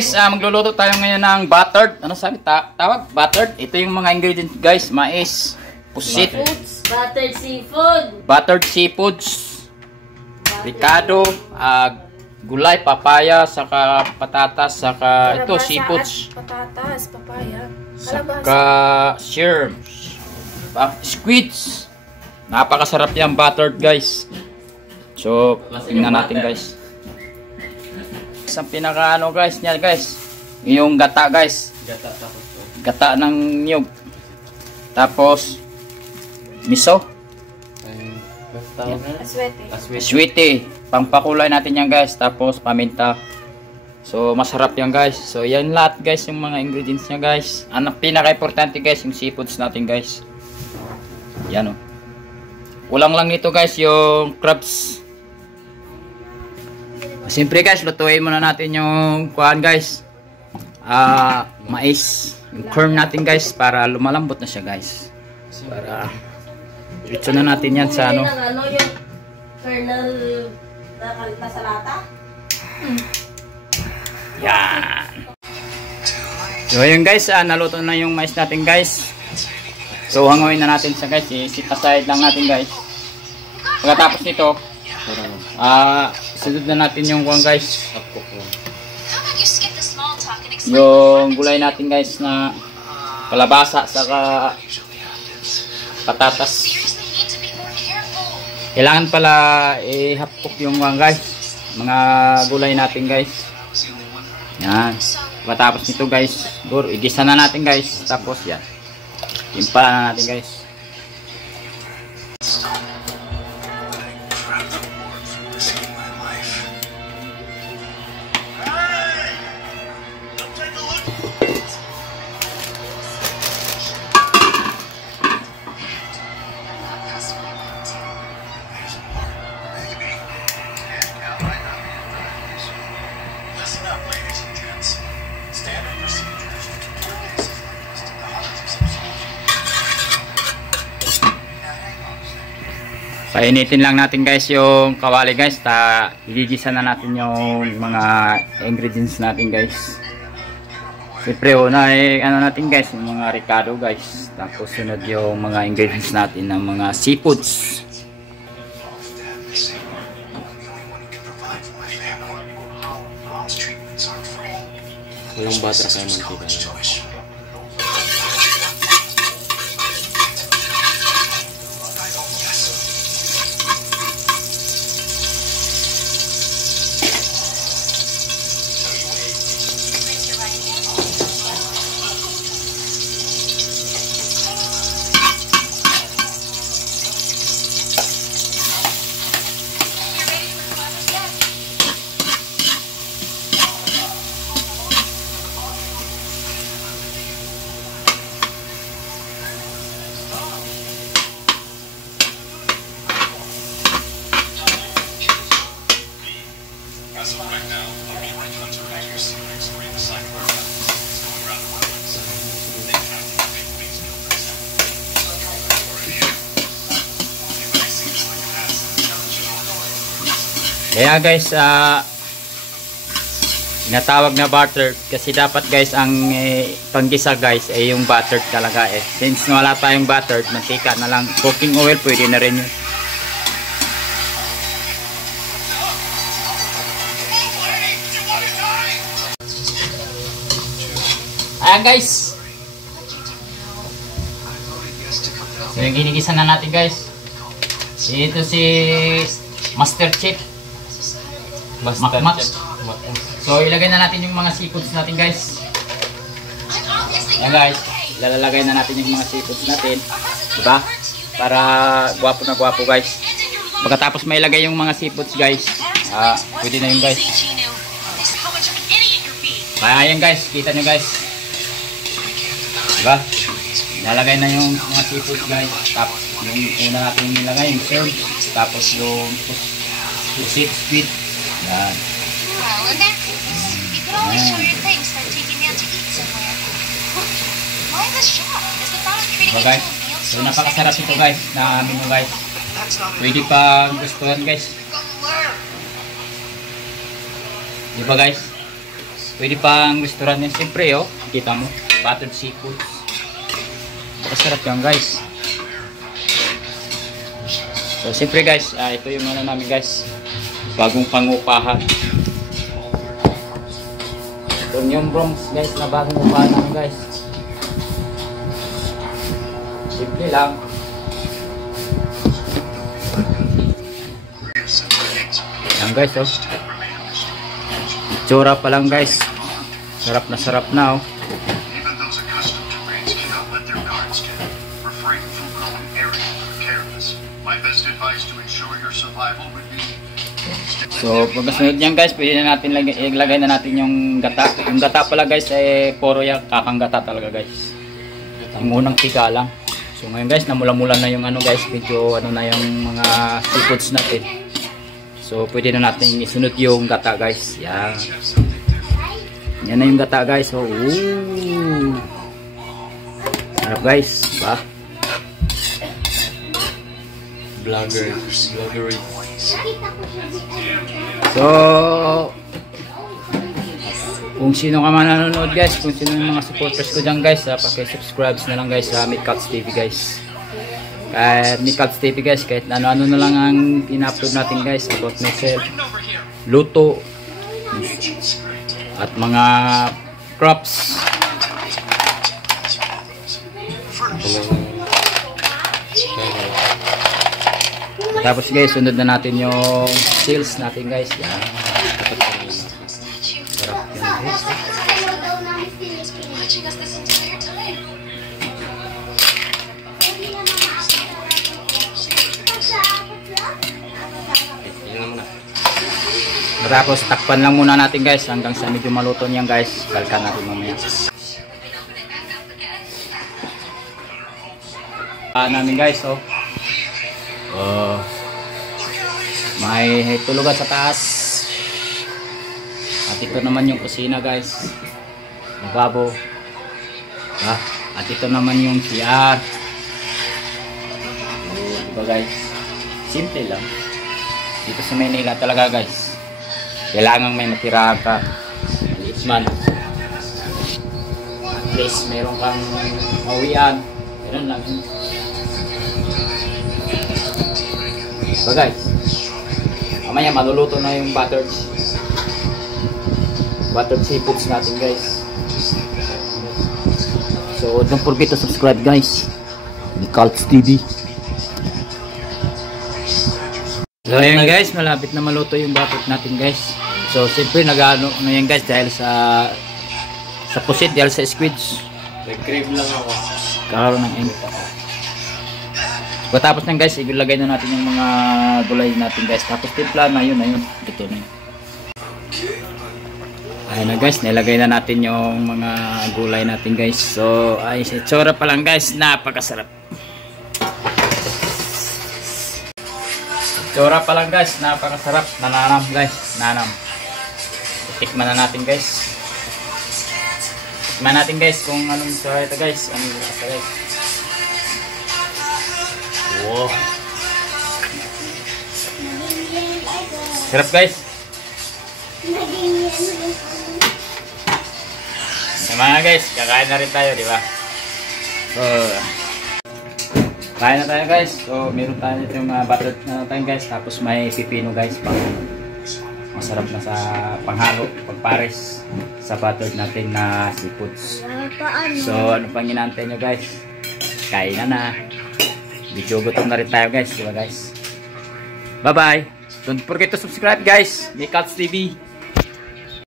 guys, magluluto tayo ngayon ng buttered. Ano sabi? Tawag? Buttered. Ito yung mga ingredients guys. Mais, pusit, buttered seafood, buttered seafoods, ricado, gulay, papaya, saka patatas, saka ito seafoods. Patatas, papaya, Saka shrimps, squids. Napakasarap yung buttered guys. So, tingnan natin guys. Ang pinaka ano guys niya guys, yung gata guys, gata ng niyog, tapos miso, aswete, pangpakulay natin yan guys, tapos paminta. So masarap yan guys. So yan lahat guys yung mga ingredients niya guys. Ang pinaka importante guys yung seafoods natin guys. Yan o, kulang lang nito guys yung crabs. Siyempre guys, lutuin muna natin yung kuhan guys. Mais. Yung corn natin guys para lumalambot na siya guys. Para itso na natin yan sa ano. Yung kernel na kalita sa lata. Yan. So yun guys, naluto na yung mais natin guys. So hanguin na natin siya guys. I-sit aside lang natin guys. Pagkatapos nito, sunod na natin yung kuhan guys. Yung gulay natin guys na kalabasa saka patatas. Kailangan pala i-half cook yung kuhan guys. Mga gulay natin guys. Yan. Pagkatapos nito guys, igisa na natin guys. Tapos yan. Timpala na natin guys. Painitin lang natin guys yung kawali guys. Igigisa na natin yung mga ingredients natin guys. Siyempre una ano natin guys, yung mga ricado guys. Tapos sunod yung mga ingredients natin ng mga seafoods. Walang butter kaya mantika na. Kaya guys, natawag na butter kasi dapat guys ang panggisa guys ay yung butter talaga eh. Since wala tayong butter, mantika na lang, cooking oil pwede na rin yun. Ayan guys. So yung ginigisa na natin guys. Ito si Master Chef. So ilagay na natin yung mga seafoods natin guys. Ayan guys, lalagay na natin yung mga seafoods natin, diba? Para guwapo na guwapo guys. Pagkatapos may ilagay yung mga seafoods guys, pwede na yun guys. Ayan guys, kita nyo guys, diba? Nalagay na yung mga seafoods guys. Tapos yung una natin nilagay yung shrimp, tapos yung pusit, squid. Yan. Well, in that case, you could always show your thanks by taking me out to eat somewhere. Why this shop? Is the thought of treating me to a meal So napakasarap ito guys, na menu guys. Pwede pa gustuhan guys. Di ba guys? Pwede pang restaurant yan. Siyempre, oh. Kita mo. Buttered seafood. Masarap yan, guys. So, siyempre, guys. Ito yung ano namin, guys. Bagong pangupahan. Ito yung Bronx, guys. Na bagong upahan namin, guys. Simple lang. Yan, guys, oh. Itsura pa lang, guys. Sarap na, oh. Even those accustomed to raids cannot let their guards down. Refrain from growing arrogant or careless. My best advice to ensure your survival would be... So, pagkasunod niyan, guys, pwede na natin ilagay na natin yung gata. Yung gata pala, guys, puro yung kakang gata talaga, guys. Yung unang tika lang. So, ngayon, guys, namula-mula na yung ano, guys, medyo ano na yung mga seafoods natin. So, pwede na natin isunod yung gata, guys. Yan. Yan na yung gata, guys. So, sarap, guys. Diba? Vloggery. So, kung sino ka man nanonood, guys, kung sino yung mga supporters ko dyan, guys, paki-subscribe na lang, guys, sa Midcats TV, guys. Kahit Midcats TV, guys, kahit ano-ano na lang ang in-upload natin, guys, about myself, luto, at mga crops. Tapos, guys, sunod na natin yung sales natin, guys. Yan. Sarap yan, guys. Watching us this entire time. Tapos takpan lang muna natin, guys, hanggang sa medyo maluto niyan, guys. Kalkan natin mamaya. Namin, guys, oh. May tulugan sa taas. At ito naman yung kusina, guys. Lababo. At ito naman yung CR. Diba, guys? Simple lang. Dito sa Manila talaga, guys. Kailangan may matirahan ka. Maliit man. At least meron kang mawian. Meron lang. So, guys, mamaya maluluto na yung buttered seafoods natin, guys. So, don't forget to subscribe, guys. Midcats TV. So, ayan, guys, malapit na maluto yung buttered natin, guys. So, siyempre nag-ano na yan, guys, dahil sa pusit, dahil sa squids. Nag-crave lang ako. Kakaroon ng init ako. Pagkatapos nang, guys, ilagay na natin yung mga gulay natin, guys. Tapos timpla na yun, dito na yun. Ayun na, guys, nilagay na natin yung mga gulay natin, guys. So, ay, itsura pa lang, guys, napakasarap. Itsura pa lang, guys, napakasarap. Nananam, guys, nanam. Tikman na natin, guys. Tikman natin, guys, kung anong itsura ito, guys. Anong itsura, guys. Wow. Sarap, guys. Mga guys, kakain na rin tayo, di ba? So, kain na tayo, guys. So, meron tayo itong buttered na tayo, guys. Tapos may pipino, guys. Masarap na sa panghalo, pagpares sa buttered natin na seafoods. So, ano pang inaantay nyo, guys? Kain na. Video gutom na rin tayo, guys, diba, guys? Bye bye. Don't forget to subscribe, guys. Midcats TV.